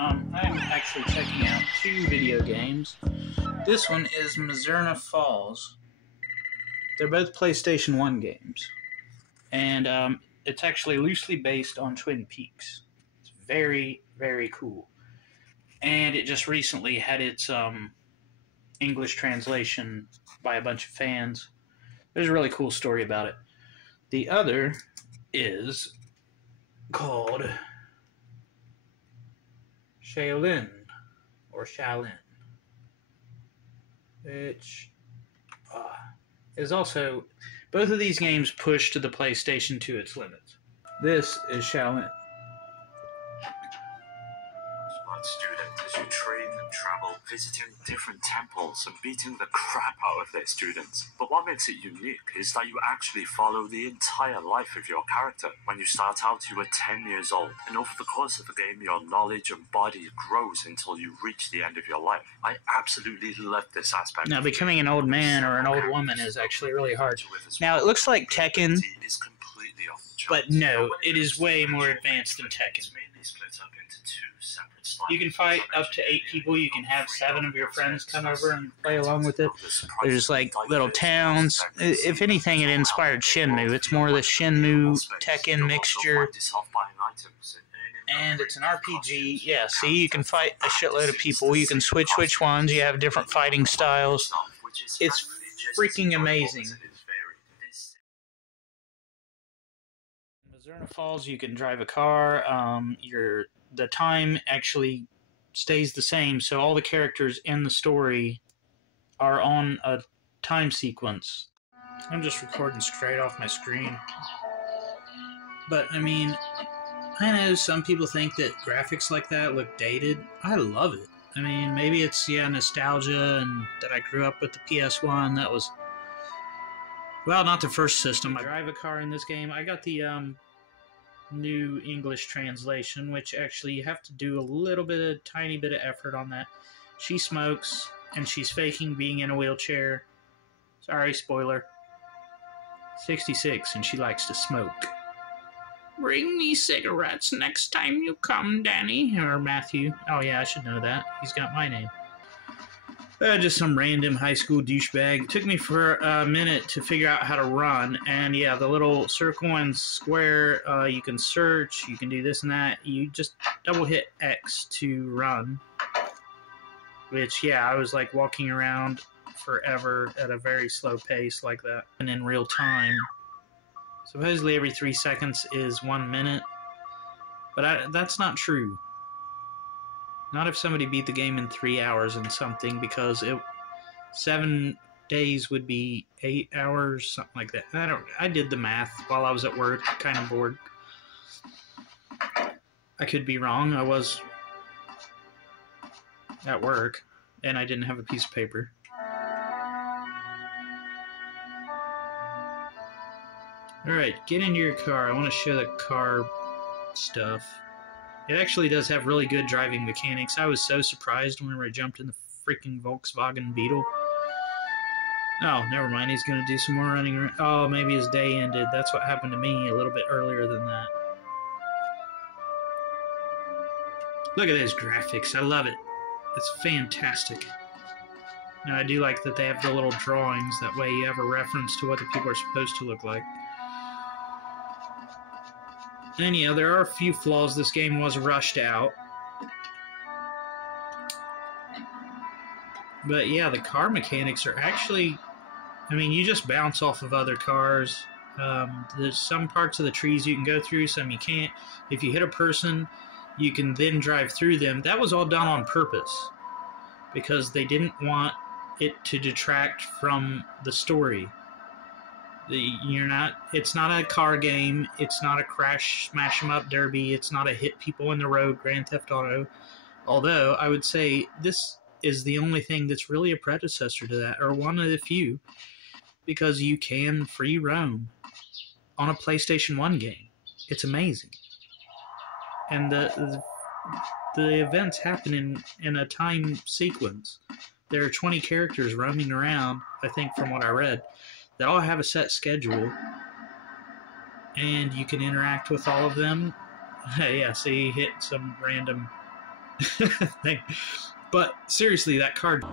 I'm actually checking out two video games. This one is Mizzurna Falls. They're both PlayStation 1 games. And it's actually loosely based on Twin Peaks. It's very, very cool. And it just recently had its English translation by a bunch of fans. There's a really cool story about it. The other is called Shaolin, or Shaolin, which is also, both of these games push to the PlayStation to its limits. This is Shaolin. Smart student, as you train and travel, visiting different temples and beating the crap out of their students. But what makes it unique is that you actually follow the entire life of your character. When you start out, you are 10 years old, and over the course of the game, your knowledge and body grows until you reach the end of your life. I absolutely love this aspect. Now, becoming an old man or an old woman is actually really hard. Now, it looks like Tekken, but no, it is way more advanced than Tekken. You can fight up to 8 people. You can have 7 of your friends come over and play along with it. There's like little towns. If anything, it inspired Shenmue. It's more of the Shenmue Tekken mixture. And it's an RPG. Yeah, see, you can fight a shitload of people. You can switch which ones. You have different fighting styles. It's freaking amazing. In Mizzurna Falls, you can drive a car. The time actually stays the same, so all the characters in the story are on a time sequence. I'm just recording straight off my screen. But, I mean, I know some people think that graphics like that look dated. I love it. I mean, maybe it's, nostalgia and that I grew up with the PS1. That was, well, not the first system. I drive a car in this game. I got the, new English translation, which actually you have to do a tiny bit of effort on that. She smokes, and she's faking being in a wheelchair. Sorry, spoiler. 66, and she likes to smoke. Bring me cigarettes next time you come, Danny. Or Matthew. Oh yeah, I should know that. He's got my name. Just some random high school douchebag. It took me for a minute to figure out how to run, and yeah, the little circle and square, you can search, you can do this and that. You just double hit X to run, which, yeah, I was like walking around forever at a very slow pace like that. And in real time, supposedly every 3 seconds is 1 minute, but that's not true. Not if somebody beat the game in 3 hours and something, because 7 days would be 8 hours, something like that. I did the math while I was at work, kind of bored. I could be wrong. I was at work, and I didn't have a piece of paper. Alright, get into your car. I want to show the car stuff. It actually does have really good driving mechanics. I was so surprised whenever I jumped in the freaking Volkswagen Beetle. Oh, never mind. He's going to do some more running around. Oh, maybe his day ended. That's what happened to me a little bit earlier than that. Look at those graphics. I love it. It's fantastic. Now, I do like that they have the little drawings. That way you have a reference to what the people are supposed to look like. And yeah, there are a few flaws. This game was rushed out. But yeah, the car mechanics are actually, I mean, you just bounce off of other cars. There's some parts of the trees you can go through, some you can't. If you hit a person, you can then drive through them. That was all done on purpose, because they didn't want it to detract from the story. It's not a car game. It's not a crash, smash 'em up derby. It's not a hit people in the road Grand Theft Auto. Although I would say this is the only thing that's really a predecessor to that, or one of the few, because you can free roam on a PlayStation 1 game. It's amazing. And the events happen in a time sequence. There are 20 characters roaming around, I think, from what I read. They all have a set schedule, and you can interact with all of them. Yeah, see, hit some random But seriously, that card